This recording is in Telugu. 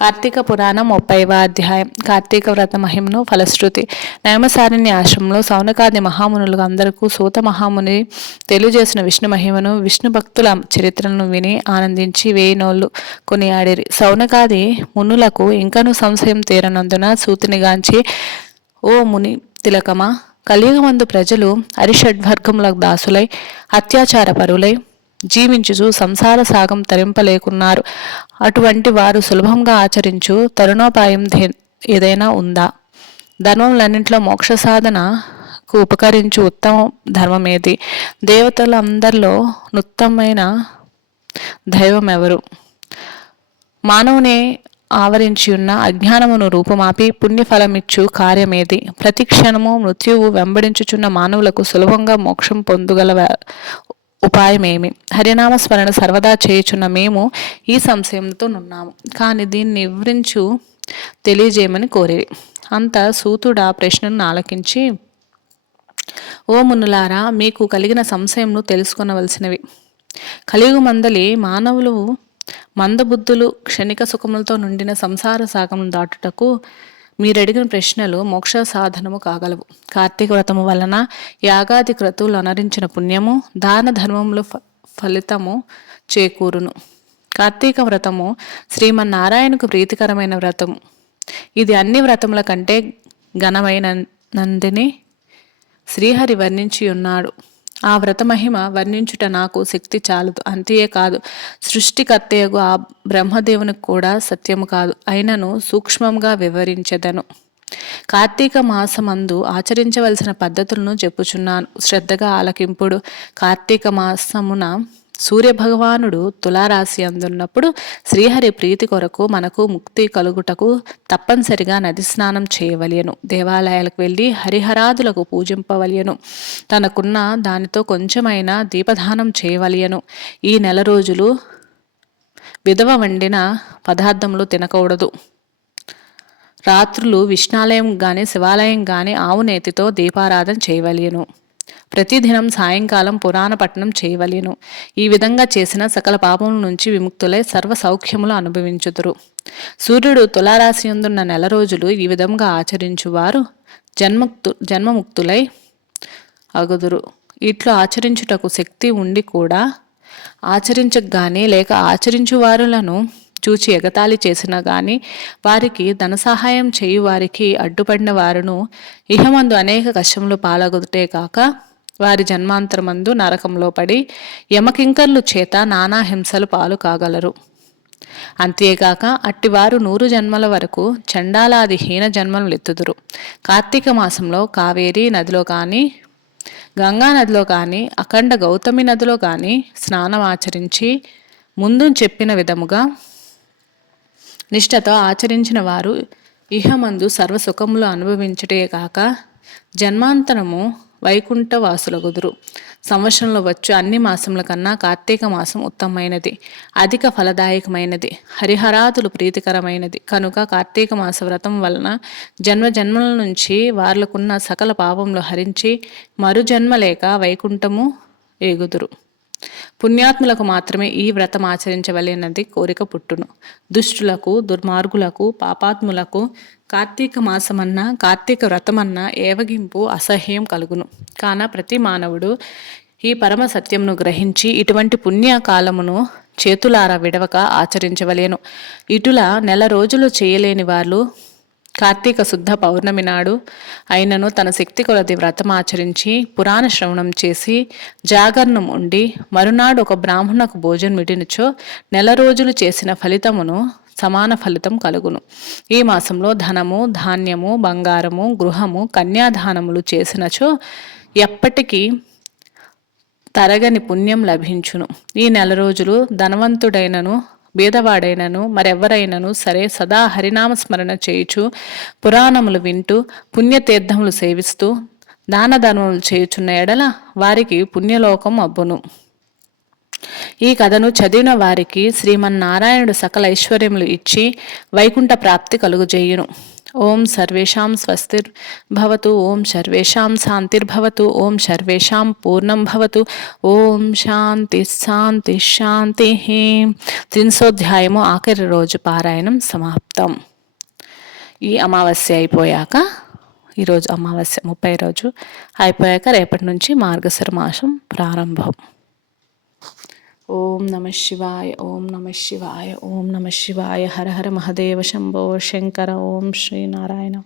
కార్తీక పురాణం 30వ అధ్యాయం. కార్తీక వ్రత మహిమను ఫలశ్రుతి. నైమసారణ్య ఆశ్రమంలో సౌనకాది మహామునులకు అందరికీ సూత మహాముని తెలియజేసిన విష్ణు మహిమను, విష్ణు భక్తుల చరిత్రను విని ఆనందించి 1000 నోళ్లు కొనియాడిరి. సౌనకాది మునులకు ఇంకనూ సంశయం తీరనందున సూతునిగాంచి, ఓ ముని తిలకమా, కలియుగమందు ప్రజలు అరిషడ్వర్గములకు దాసులై అత్యాచార పరులై జీవించుచు సంసార సాగం తరింపలేకున్నారు. అటువంటి వారు సులభంగా ఆచరించు తరుణోపాయం ఏదైనా ఉందా? ధర్మములన్నింటిలో మోక్ష సాధనకు ఉపకరించు ఉత్తమ ధర్మమేది? దేవతలందరిలో ఉత్తమమైన దైవం ఎవరు? మానవునే ఆవరించి ఉన్న అజ్ఞానమును రూపుమాపి పుణ్యఫలమిచ్చు కార్యమేది? ప్రతి క్షణము మృత్యువు వెంబడించుచున్న మానవులకు సులభంగా మోక్షం పొందుగల ఉపాయమేమి? హరినామ స్మరణ సర్వదా చేయుచున్న మేము ఈ సంశయంతో నున్నాము, కానీ దీన్ని వివరించు తెలియజేయమని కోరిరి. అంత సూతుడా ప్రశ్నను ఆలకించి, ఓ మునులారా, మీకు కలిగిన సంశయంను తెలుసుకొనవలసినవి. కలియుగమందలి మానవులు మందబుద్ధులు క్షణిక సుఖములతో నిండిన సంసార సాగం దాటుటకు మీరడిగిన ప్రశ్నలు మోక్ష సాధనము కాగలవు. కార్తీక వ్రతము వలన యాగాది క్రతువులు అనరించిన పుణ్యము, దాన ధర్మములు ఫలితము చేకూరును. కార్తీక వ్రతము శ్రీమన్నారాయణకు ప్రీతికరమైన వ్రతము. ఇది అన్ని వ్రతముల కంటే ఘనమైన నందిని శ్రీహరి వర్ణించి ఉన్నాడు. ఆ వ్రత మహిమ వర్ణించుట నాకు శక్తి చాలదు. అంతేకాదు, సృష్టికర్తయగు ఆ బ్రహ్మదేవునికి కూడా సత్యము కాదు. అయినను సూక్ష్మంగా వివరించెదను. కార్తీక మాసమందు ఆచరించవలసిన పద్ధతులను చెప్పుచున్నాను, శ్రద్ధగా ఆలకింపుడు. కార్తీక మాసమున సూర్యభగవానుడు తులారాశి అందున్నప్పుడు శ్రీహరి ప్రీతి కొరకు మనకు ముక్తి కలుగుటకు తప్పనిసరిగా నది స్నానం చేయవలెను. దేవాలయాలకు వెళ్ళి హరిహరాదులకు పూజింపవలెను. తనకున్న దానితో కొంచెమైనా దీపదానం చేయవలెను. ఈ 1 రోజులు విధవ వండిన పదార్థములు తినకూడదు. రాత్రులు విష్ణాలయం గాని శివాలయం గాని ఆవు నేతితో దీపారాధన చేయవలెను. ప్రతిదినం సాయంకాలం పురాణ పఠనం చేయవలెను. ఈ విధంగా చేసిన సకల పాపముల నుంచి విముక్తులై సర్వ సౌఖ్యములు అనుభవించుదురు. సూర్యుడు తులారాశి యందున్న 1 రోజులు ఈ విధంగా ఆచరించువారు జన్మముక్తులై అగుదురు. ఇట్లు ఆచరించుటకు శక్తి ఉండి కూడా ఆచరించగానే లేక ఆచరించువారులను చూచి ఎగతాళి చేసినా గాని వారికి ధన సహాయం చేయు వారికి అడ్డుపడిన వారును ఇహమందు అనేక కష్టములు పాలగుటే కాక వారి జన్మాంతరమందు నరకంలో పడి యమకింకర్లు చేత నానా హింసలు పాలు కాగలరు. అంతేగాక అట్టివారు 100 జన్మల వరకు చండాలాది హీన జన్మలు ఎత్తుదురు. కార్తీక మాసంలో కావేరీ నదిలో కానీ గంగా నదిలో కానీ అఖండ గౌతమి నదిలో కానీ స్నానం ఆచరించి ముందు చెప్పిన విధముగా నిష్ఠతో ఆచరించిన వారు ఇహమందు సర్వసుఖములు అనుభవించుటే కాక జన్మాంతరము వైకుంఠ వాసులగుదురు. సంవత్సరంలో వచ్చు అన్ని మాసముల కన్నా కార్తీక మాసం ఉత్తమమైనది, అధిక ఫలదాయకమైనది, హరిహరాదులు ప్రీతికరమైనది. కనుక కార్తీక మాస వ్రతం వలన జన్మల నుంచి వార్లకున్న సకల పాపములు హరించి మరుజన్మ లేక వైకుంఠము ఏగుదురు. పుణ్యాత్ములకు మాత్రమే ఈ వ్రతం ఆచరించవలెనది కోరిక పుట్టును. దుష్టులకు, దుర్మార్గులకు, పాపాత్ములకు కార్తీక మాసమన్నా కార్తీక వ్రతమన్నా ఏవగింపు అసహ్యం కలుగును. కాన ప్రతి మానవుడు ఈ పరమ సత్యమును గ్రహించి ఇటువంటి పుణ్యకాలమును చేతులారా విడవక ఆచరించవలెను. ఇటులా 1 రోజులు చేయలేని వాళ్ళు కార్తీక శుద్ధ పౌర్ణమి నాడు అయినను తన శక్తి కొలది వ్రతం ఆచరించి పురాణ శ్రవణం చేసి జాగరణం ఉండి మరునాడు ఒక బ్రాహ్మణకు భోజనమిటినుచో 1 రోజులు చేసిన ఫలితమును సమాన ఫలితం కలుగును. ఈ మాసంలో ధనము, ధాన్యము, బంగారము, గృహము, కన్యాదానములు చేసినచో ఎప్పటికీ తరగని పుణ్యం లభించును. ఈ 1 రోజులు ధనవంతుడైనను బీదవాడైనను మరెవ్వరైనను సరే సదా హరినామ స్మరణ చేయుచు పురాణములు వింటూ పుణ్యతీర్థములు సేవిస్తూ దాన ధర్మములు చేయుచున్న ఎడల వారికి పుణ్యలోకం అబ్బును. ఈ కథను చదివిన వారికి శ్రీమన్నారాయణుడు సకల ఐశ్వర్యములు ఇచ్చి వైకుంఠ ప్రాప్తి కలుగుజేయును. ఓం సర్వేషాం స్వస్తిర్భవతు. ఓం సర్వేషాం శాంతిర్భవతు. ఓం సర్వేషాం పూర్ణం భవతు. ఓం శాంతి శాంతి శాంతి. త్రింశోధ్యాయము ఆఖరి రోజు పారాయణం సమాప్తం. ఈ అమావాస్య అయిపోయాక, ఈరోజు అమావాస్య 30 రోజు అయిపోయాక రేపటి నుంచి మార్గశిర మాసం ప్రారంభం. ఓం నమ శివాయ. ఓం నమ శివాయ. ఓం నమ శివాయ. హర హర మహదేవ శంభో శంకర. ఓం శ్రీనారాయణ.